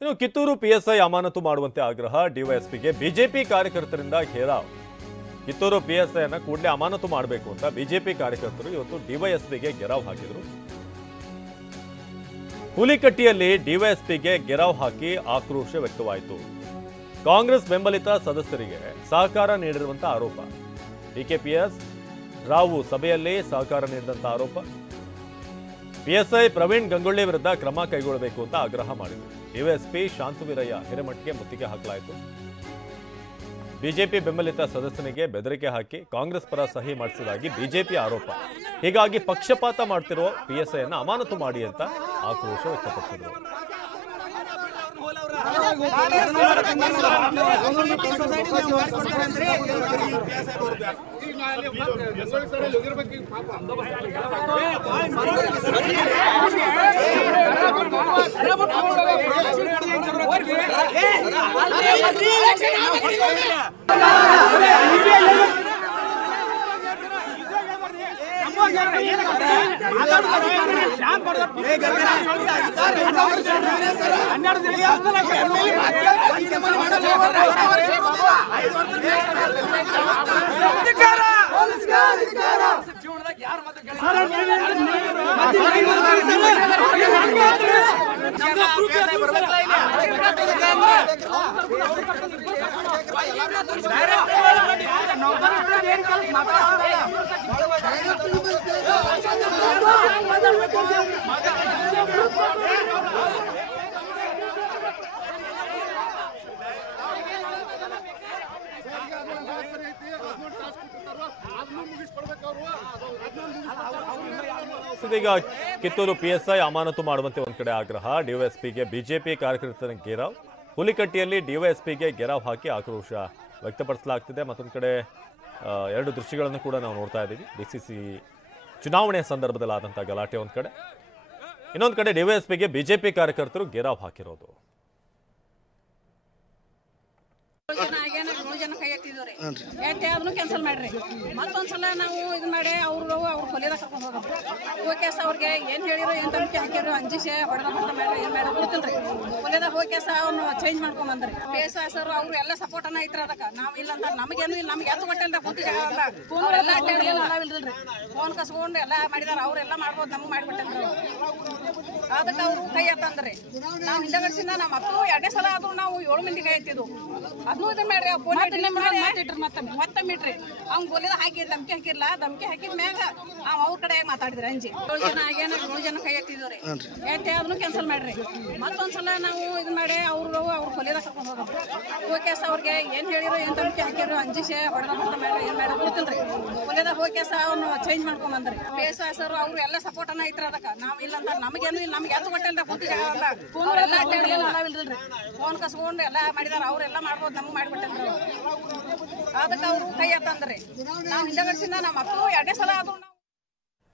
ಇನ್ನು ಕಿತ್ತೂರು ಪಿಎಸ್ಐ ಅಮಾನತು ಮಾಡುವಂತೆ ಆಗ್ರಹ ಡಿವೈಎಸ್ಪಿಗೆ ಬಿಜೆಪಿ ಕಾರ್ಯಕರ್ತರಿಂದ ಘೇರಾವ್. ಕಿತ್ತೂರು ಪಿಎಸ್ಐ ಅನ್ನು ಕೂಡಲೇ ಅಮಾನತು ಮಾಡಬೇಕು ಅಂತ ಬಿಜೆಪಿ ಕಾರ್ಯಕರ್ತರು ಇವತ್ತು ಡಿವೈಎಸ್ಪಿಗೆ ಘೇರಾವ್ ಹಾಕಿದರು. ಹುಲಿಕಟ್ಟಿಯಲ್ಲಿ ಡಿವೈಎಸ್ಪಿಗೆ ಘೇರಾವ್ ಹಾಕಿ ಆಕ್ರೋಶ ವ್ಯಕ್ತವಾಯಿತು. ಕಾಂಗ್ರೆಸ್ ಬೆಂಬಲಿತ ಸದಸ್ಯರಿಗೆ ಸಹಕಾರ ನೀಡಿರುವಂತ ಆರೋಪ. ಡಿಕೆಪಿಎಸ್ ರಾವು ಸಭೆಯಲ್ಲಿ ಸಹಕಾರ ನೀಡಿದಂತ ಆರೋಪ. ಪಿಎಸ್ಐ ಪ್ರವೀಣ್ ಗಂಗೊಳ್ಳಿ ವಿರುದ್ಧ ಕ್ರಮ ಕೈಗೊಳ್ಳಬೇಕು ಅಂತ ಆಗ್ರಹ ಮಾಡಿದರು. ಡಿವೈಎಸ್ಪಿ ಶಾಂತವೀರಯ್ಯ ಹಿರೇಮಠ್ಗೆ ಮುತ್ತಿಗೆ ಹಾಕಲಾಯಿತು. ಬಿಜೆಪಿ ಬೆಂಬಲಿತ ಸದಸ್ಯನಿಗೆ ಬೆದರಿಕೆ ಹಾಕಿ ಕಾಂಗ್ರೆಸ್ ಪರ ಸಹಿ ಮಾಡಿಸಿದಾಗಿ ಬಿಜೆಪಿ ಆರೋಪ. ಹೀಗಾಗಿ ಪಕ್ಷಪಾತ ಮಾಡ್ತಿರೋ ಪಿಎಸ್ಐ ಅನ್ನು ಅಮಾನತು ಮಾಡಿ ಅಂತ ಆಕ್ರೋಶ ವ್ಯಕ್ತಪಡಿಸಿದರು. ಇದೀಗ ಕಿತ್ತೂರು ಪಿಎಸ್ಐ ಅಮಾನತು ಮಾಡುವಂತೆ ಒಂದ್ ಕಡೆ ಆಗ್ರಹ. ಡಿವೈಎಸ್ಪಿಗೆ ಬಿಜೆಪಿ ಕಾರ್ಯಕರ್ತರ ಘೇರಾವ್. ಹುಲಿಕಟ್ಟಿಯಲ್ಲಿ ಡಿವೈಎಸ್ಪಿಗೆ ಘೇರಾವ್ ಹಾಕಿ ಆಕ್ರೋಶ ವ್ಯಕ್ತಪಡಿಸಲಾಗ್ತಿದೆ. ಮತ್ತೊಂದು ಕಡೆ ಎರಡು ದೃಶ್ಯಗಳನ್ನು ಕೂಡ ನಾವು ನೋಡ್ತಾ ಇದ್ದೀವಿ. ಡಿಸಿಸಿ ಚುನಾವಣೆ ಸಂದರ್ಭದಲ್ಲಿ ಆದಂತಹ ಗಲಾಟೆ ಒಂದ್ ಕಡೆ, ಇನ್ನೊಂದು ಕಡೆ ಡಿವೈಎಸ್ಪಿಗೆ ಬಿಜೆಪಿ ಕಾರ್ಯಕರ್ತರು ಘೇರಾವ್ ಹಾಕಿರೋದು. ಕ್ಯಾನ್ಸಲ್ ಮಾಡ್ರಿ, ಮತ್ತೊಂದ್ಸಲ ನಾವು ಇದು ಮಾಡಿ ಅವ್ರು ಕೊಲೆದಾಗ ಕರ್ಕೊಂಡು ಹೋಗೋದು. ಹೋಗ್ಯಾಸ ಅವ್ರಿಗೆ ಏನ್ ಹೇಳಿರೋ ಏನ್ ತಮಿಕೆ ಹಾಕ್ಯಾರೋ ಅಂಜಿಸೆ ಹೊಡೆದ ಮಾಡ್ರಿ ಏನ್ ಮಾಡಿ ಗೊತ್ತಿಲ್ರಿ. ಕೊಲೆದಾಗ ಹೋಗ್ಯಾಸ ಅವ್ನು ಚೇಂಜ್ ಮಾಡ್ಕೊಂಡ್ ಬಂದ್ರಿ. ಬೇಸ ಸರ್ ಅವ್ರು ಎಲ್ಲ ಸಪೋರ್ಟ್ ಅನ್ನ ಐತ್ರ. ಅದಕ್ಕ ನಾವ್ ಇಲ್ಲ ಅಂತ ನಮಗೇನು ಇಲ್ಲ, ನಮ್ಗೆ ಎತ್ತು ಕೊಟ್ಟಿಲ್ಲ ಕುಂತಿಲ್ಲ. ಎಲ್ಲ ಅಡ್ಡಾಡಿಲ್ರಿ, ಫೋನ್ ಕಸ್ಕೊಂಡು ಎಲ್ಲ ಮಾಡಿದಾರ. ಅವ್ರೆಲ್ಲ ಮಾಡ್ಬೋದು, ನಮ್ಗೆ ಮಾಡಿಬಿಟ್ಟಲ್ರಿ. ಅದಕ್ಕೆ ಅವ್ರು ಕೈ ಎತ್ತಂದ್ರಿ. ನಾವು ಹಿಂದಗಡ್ಸಿಂದ ನಮ್ಮ ಮಕ್ಕಳು 2 ಸಲ ಆದ್ರೂ ನಾವು 7 ಮಂದಿ ಕೈ ಎತ್ತಿದ್ವು. ಅದನ್ನೂ ಇದು ಮಾಡ್ರಿ, ಮತ್ತೊಮ್ಮಿಟ್ರಿ ಅವ್ನ್ ಗೋಲಿದ ಹಾಕಿ ಧಮ್ಕಿ ಹಾಕಿರ್ಲ. ಧಮ್ಕಿ ಹಾಕಿದ ಮ್ಯಾಗ ಅವ್ರ ಕಡೆ ಮಾತಾಡಿದ್ರಿ. ಅಂಜಿ 7 ಜನ ಕೈ ಎತ್ತಿದ್ರಿ. ಎತ್ತಿ ಅದನ್ನು ಕ್ಯಾನ್ಸಲ್ ಮಾಡ್ರಿ, ಮತ್ತೊಂದ್ಸಲ ನಾವು ಇದು ಮಾಡಿ ಅವ್ರು ಕೊಲೆದಾಗ ಕರ್ಕೊಂಡು ಹೋಗೋದು. ಹೋಗ್ಯಾಸ ಅವ್ರಿಗೆ ಏನ್ ಹೇಳಿರೋ ಏನ್ ತಮಿಕೆ ಹಾಕ್ಯಾರೋ ಅಂಜಿಸೆ ಹೊಡೆದ ಮಾಡ್ರಿ ಏನ್ ಮಾಡಿ ಗೊತ್ತಿಲ್ರಿ. ಕೊಲೆದಾಗ ಹೋಗ್ಯಾಸ ಅವ್ನು ಚೇಂಜ್ ಮಾಡ್ಕೊಂಡ್ ಬಂದ್ರಿ. ಬೇಸ ಸರ್ ಅವ್ರು ಎಲ್ಲ ಸಪೋರ್ಟ್ ಅನ್ನ ಐತ್ರ. ಅದಕ್ಕ ನಾವ್ ಇಲ್ಲ ಅಂತ ನಮಗೇನು ಇಲ್ಲ, ನಮ್ಗೆ ಎತ್ತು ಕೊಟ್ಟಿಲ್ಲ ಕುಂತಿಲ್ಲ. ಎಲ್ಲ ಅಡ್ಡಾಡಿಲ್ರಿ, ಫೋನ್ ಕಸ್ಕೊಂಡು ಎಲ್ಲ ಮಾಡಿದಾರ. ಅವ್ರೆಲ್ಲ ಮಾಡ್ಬೋದು, ನಮ್ಗೆ ಮಾಡಿಬಿಟ್ಟಲ್ರಿ. ಅದಕ್ಕೆ ಅವ್ರು ಕೈ ಎತ್ತಂದ್ರಿ. ನಾವು ಹಿಂದಗಡ್ಸಿಂದ ನಮ್ಮ ಮಕ್ಕಳು 2 ಸಲ ಆದ್ರೂ